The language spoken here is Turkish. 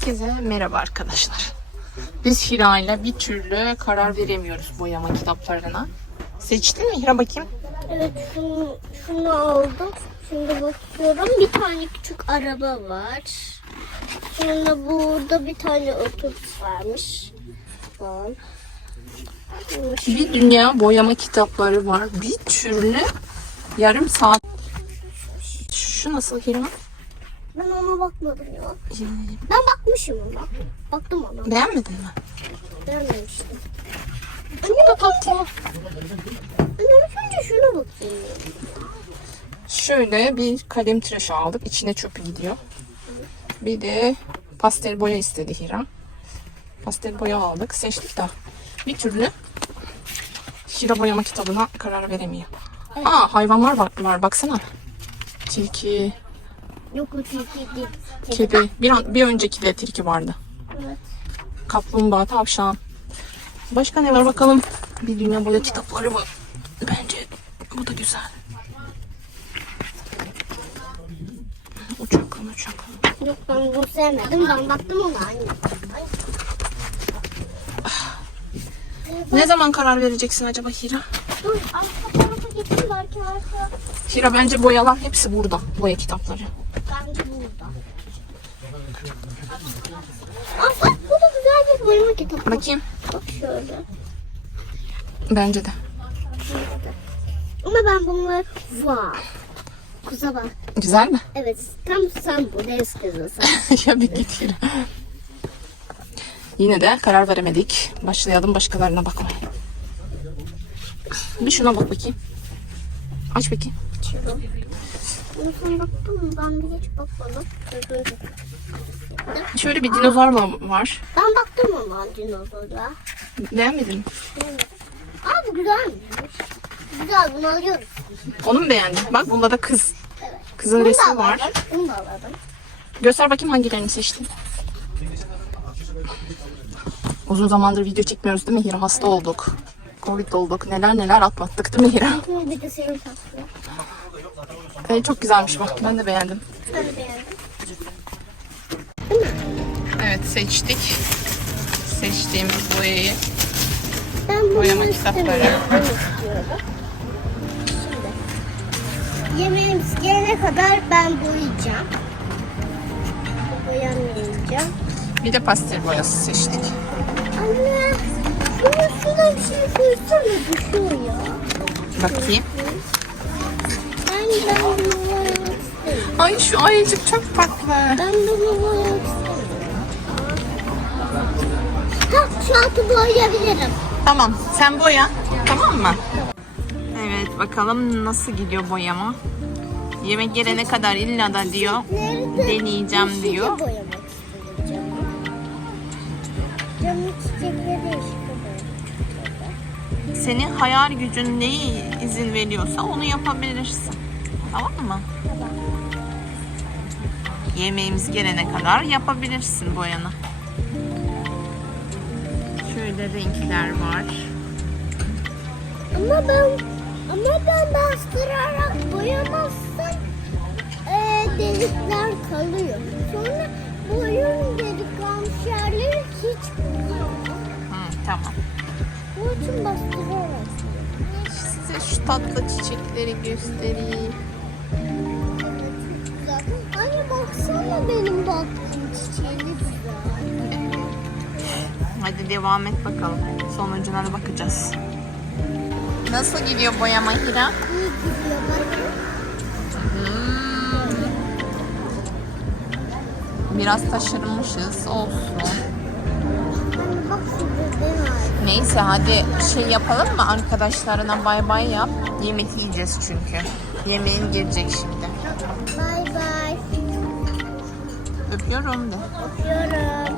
Herkese merhaba arkadaşlar. Biz Hira ile bir türlü karar veremiyoruz boyama kitaplarına. Seçtin mi Hira bakayım? Evet şunu, şunu aldım. Şimdi bakıyorum. Bir tane küçük araba var. Sonra burada bir tane otobüs varmış. Falan. Bir dünya boyama kitapları var. Bir türlü yarım saat. Şu nasıl Hira? Ben ona bakmadım ya. Ben bakmışım ona. Baktım ona. Beğenmedin mi? Beğenmemiştim. Çok da tatlı. Ben önce şuna bakayım. Şöyle bir kalem tıraşı aldık. İçine çöpü gidiyor. Bir de pastel boya istedi Hira. Pastel boya aldık. Seçtik de bir türlü Hira boyama kitabına karar veremiyor. Aa hayvanlar var, var baksana. Tilki, Yok o tilki değil. kedi. Bir, an, bir önceki de tilki vardı. Evet. Kaplumbağa, tavşan. Başka ne var bakalım. Bir dünya boya kitapları var. Bence bu da güzel. Uçaklı uçaklı. Yok ben bunu sevmedim. Ben baktım ona anne. Ne zaman karar vereceksin acaba Hira? Dur arka geçeyim belki arka. Hira bence boyalar hepsi burada. Boya kitapları. Bence burada. Aa bak bu da güzel bir boyama kitabı. Bakayım. Bak şöyle. Bence de. Ama ben bunları vay. Kuza bak. Güzel mi? Evet tam sen bu deniz kızısın. ya bir git Hira. Yine de karar veremedik. Başlayalım başkalarına bakmaya. Bir şuna bak bakayım. Aç bakayım. Bunu sen baktın mı? Ben bir hiç bakmadım. Şöyle bir dinozor var- var. Ben baktım ama dinozora. Beğenmedin mi? Aa bu güzelmiş. Güzel bunu alıyoruz. Onu mu beğendin? Bak bunda da kız. Evet. Kızın Bunu resmi var. Bunu da alalım. Göster bakayım hangilerini seçtin. Uzun zamandır video çekmiyoruz değil mi Hira? Hasta olduk. Covid olduk. Neler neler atlattık değil mi bir de senin tatlı. Evet, çok güzelmiş bak. Ben de beğendim. Ben de beğendim. Evet seçtik. Seçtiğimiz boyayı. Ben bunu Boyama kitapları. Şimdi. Yemeğimiz gelene kadar ben boyayacağım. Boyamayacağım. Bir de pastel boyası seçtik. Anne. Şuna şuna bir şey koysana düşüyor ya. Bakayım. Ben ben bunu. Ay şu ayıcık çok tatlı. Ben bunu istemiyorum. Ha şu altı boyayabilirim. Tamam sen boya. Tamam mı? Evet bakalım nasıl gidiyor boyama. Yemek gelene kadar illa da diyor. Deneyeceğim diyor. isteyeceğim. Camın çiçekleri Senin hayal gücün neyi izin veriyorsa onu yapabilirsin. Tamam mı? Yemeğimiz gelene kadar yapabilirsin boyanı. Şöyle renkler var. Ama ben ama ben bastırarak boyamazsam e, delikler kalıyor. Sonra boyun delik kalmış yerleri hiç. Hı, tamam. Bu için bastırarak. Size şu tatlı çiçekleri göstereyim. Anne baksana benim baktığım çiçeğe ne güzel. Hadi devam et bakalım. Sonucuna da bakacağız. Nasıl gidiyor boyama Hira? İyi gidiyor bakın. Biraz taşırmışız. Olsun. Neyse hadi şey yapalım mı? Arkadaşlarına bay bay yap. Yemek yiyeceğiz çünkü. Yemeğin gelecek şimdi. Bay bay. Öpüyorum de. Öpüyorum.